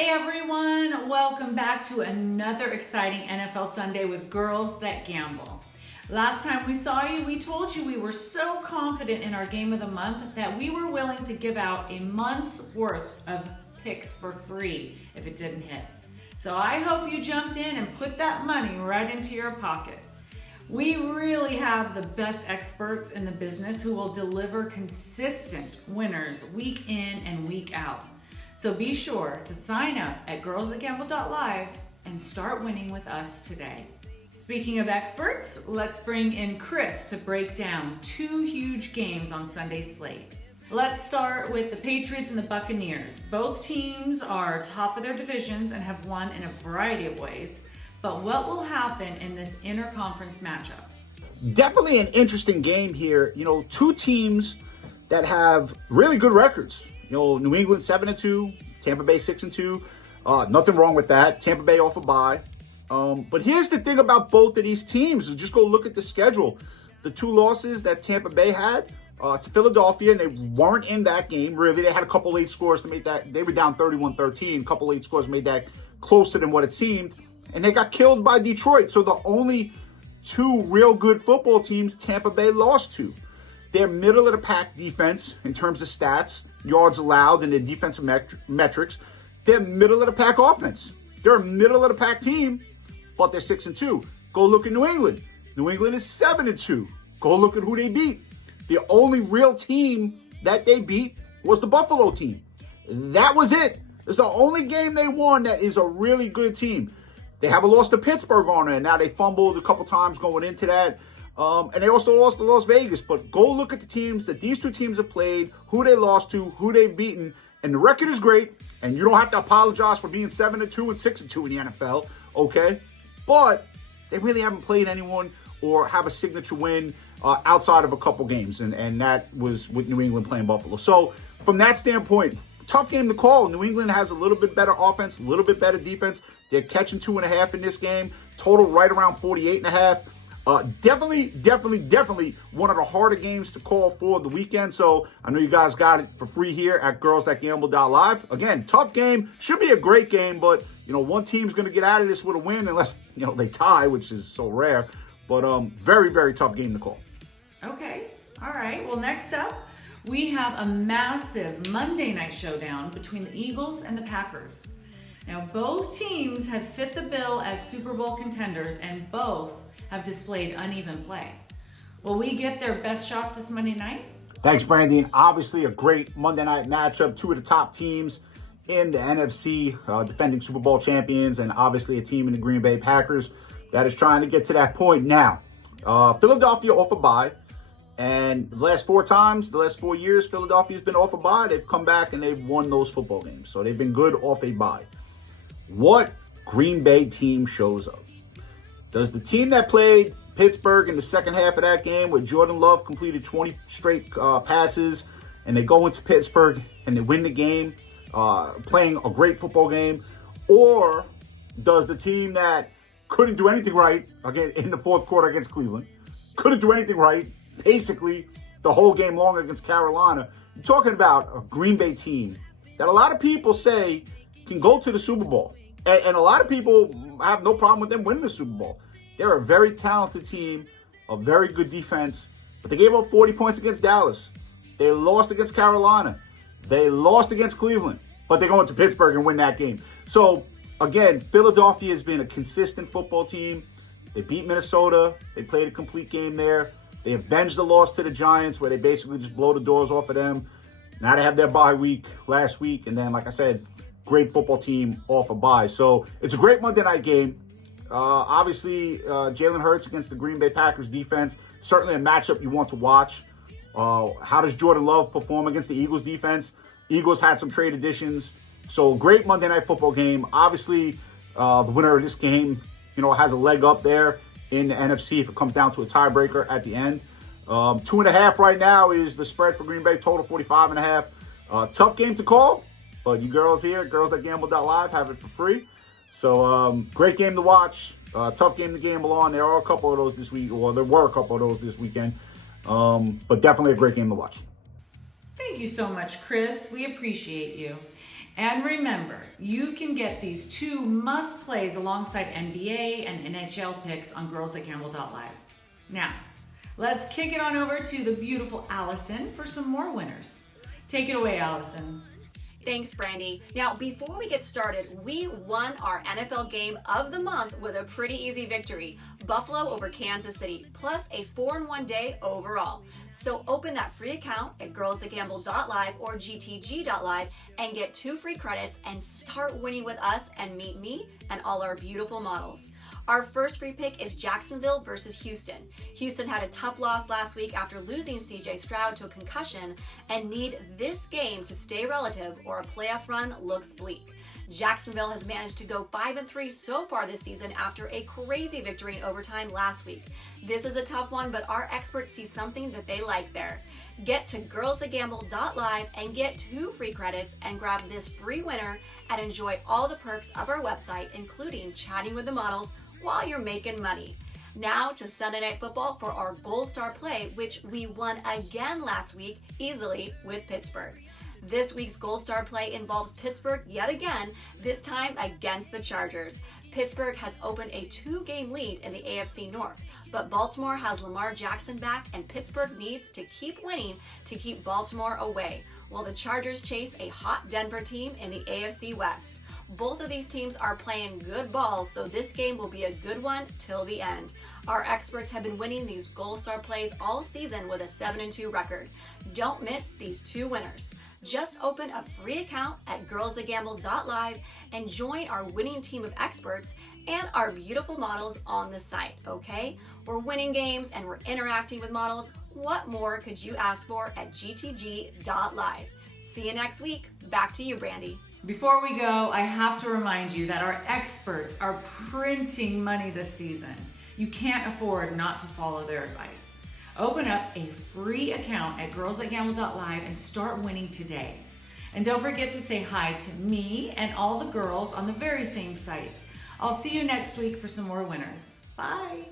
Hey everyone, welcome back to another exciting NFL Sunday with Girls That Gamble. Last time we saw you, we told you we were so confident in our game of the month that we were willing to give out a month's worth of picks for free if it didn't hit. So I hope you jumped in and put that money right into your pocket. We really have the best experts in the business who will deliver consistent winners week in and week out. So be sure to sign up at girlsthatgamble.live and start winning with us today. Speaking of experts, let's bring in Chris to break down two huge games on Sunday's slate. Let's start with the Patriots and the Buccaneers. Both teams are top of their divisions and have won in a variety of ways. But what will happen in this interconference matchup? Definitely an interesting game here. Two teams that have really good records. New England 7-2, Tampa Bay 6-2. Nothing wrong with that. Tampa Bay off a bye. But here's the thing about both of these teams. Just go look at the schedule. The two losses that Tampa Bay had to Philadelphia, and they weren't in that game, really. They had a couple late scores to make that. They were down 31-13. A couple late scores made that closer than what it seemed. And they got killed by Detroit. So the only two real good football teams Tampa Bay lost to. They're middle of the pack defense in terms of stats, yards allowed, and their defensive metrics. They're middle of the pack offense. They're a middle of the pack team, but they're 6-2. Go look at New England. New England is 7-2. Go look at who they beat. The only real team that they beat was the Buffalo team. That was it. It's the only game they won that is a really good team. They have a loss to Pittsburgh on there. Now they fumbled a couple times going into that. And they also lost to Las Vegas. But go look at the teams that these two teams have played, who they lost to, who they've beaten. And the record is great. And you don't have to apologize for being 7-2 and 6-2 in the NFL, okay? But they really haven't played anyone or have a signature win outside of a couple games. And that was with New England playing Buffalo. So from that standpoint, tough game to call. New England has a little bit better offense, a little bit better defense. They're catching 2.5 in this game. Total right around 48.5. Definitely one of the harder games to call for the weekend. So I know you guys got it for free here at girlsthatgamble.live. Again, tough game. Should be a great game, but one team's going to get out of this with a win unless they tie, which is so rare. But very, very tough game to call. Okay. All right. Well, next up, we have a massive Monday night showdown between the Eagles and the Packers. Now, both teams have fit the bill as Super Bowl contenders, and both have displayed uneven play. Will we get their best shots this Monday night? Thanks, Brandon. Obviously, a great Monday night matchup. Two of the top teams in the NFC, defending Super Bowl champions, and obviously a team in the Green Bay Packers that is trying to get to that point now. Philadelphia off a bye. And the last 4 years, Philadelphia's been off a bye. They've come back and they've won those football games. So they've been good off a bye. What Green Bay team shows up? Does the team that played Pittsburgh in the second half of that game where Jordan Love completed 20 straight passes and they go into Pittsburgh and they win the game, playing a great football game? Or does the team that couldn't do anything right again in the fourth quarter against Cleveland, couldn't do anything right basically the whole game long against Carolina? You're talking about a Green Bay team that a lot of people say can go to the Super Bowl. And a lot of people have no problem with them winning the Super Bowl. They're a very talented team, a very good defense, but they gave up 40 points against Dallas. They lost against Carolina. They lost against Cleveland, but they're going to Pittsburgh and win that game. So, again, Philadelphia has been a consistent football team. They beat Minnesota. They played a complete game there. They avenged the loss to the Giants where they basically just blow the doors off of them. Now they have their bye week last week, and then, like I said, great football team off a bye. So it's a great Monday night game. Obviously, Jalen Hurts against the Green Bay Packers defense, certainly a matchup you want to watch. How does Jordan Love perform against the Eagles defense? Eagles had some trade additions. So great Monday night football game. Obviously, the winner of this game, has a leg up there in the NFC if it comes down to a tiebreaker at the end. 2.5 right now is the spread for Green Bay, total 45.5. Tough game to call. But you girls here, girlsthatgamble.live, have it for free. So great game to watch. Tough game to gamble on. There are a couple of those this week, or there were a couple of those this weekend. But definitely a great game to watch. Thank you so much, Chris. We appreciate you. And remember, you can get these 2 must plays alongside NBA and NHL picks on girlsthatgamble.live. Now, let's kick it on over to the beautiful Allison for some more winners. Take it away, Allison. Thanks, Brandy. Now, before we get started, we won our NFL game of the month with a pretty easy victory. Buffalo over Kansas City, plus a 4-1 day overall. So open that free account at girlsthatgamble.live or gtg.live and get 2 free credits and start winning with us and meet me and all our beautiful models. Our first free pick is Jacksonville versus Houston. Houston had a tough loss last week after losing CJ Stroud to a concussion and need this game to stay relative or a playoff run looks bleak. Jacksonville has managed to go 5-3 so far this season after a crazy victory in overtime last week. This is a tough one, but our experts see something that they like there. Get to girlsthatgamble.live and get 2 free credits and grab this free winner and enjoy all the perks of our website, including chatting with the models while you're making money. Now to Sunday Night Football for our Gold Star play, which we won again last week easily with Pittsburgh. This week's Gold Star play involves Pittsburgh yet again, this time against the Chargers. Pittsburgh has opened a 2-game lead in the AFC North, but Baltimore has Lamar Jackson back and Pittsburgh needs to keep winning to keep Baltimore away, while the Chargers chase a hot Denver team in the AFC West. Both of these teams are playing good ball, so this game will be a good one till the end. Our experts have been winning these Gold Star plays all season with a 7-2 record. Don't miss these 2 winners. Just open a free account at girlsthatgamble.live and join our winning team of experts and our beautiful models on the site, okay? We're winning games and we're interacting with models. What more could you ask for at gtg.live? See you next week. Back to you, Brandy. Before we go, I have to remind you that our experts are printing money this season. You can't afford not to follow their advice. Open up a free account at girlsthatgamble.live and start winning today. And don't forget to say hi to me and all the girls on the very same site. I'll see you next week for some more winners. Bye.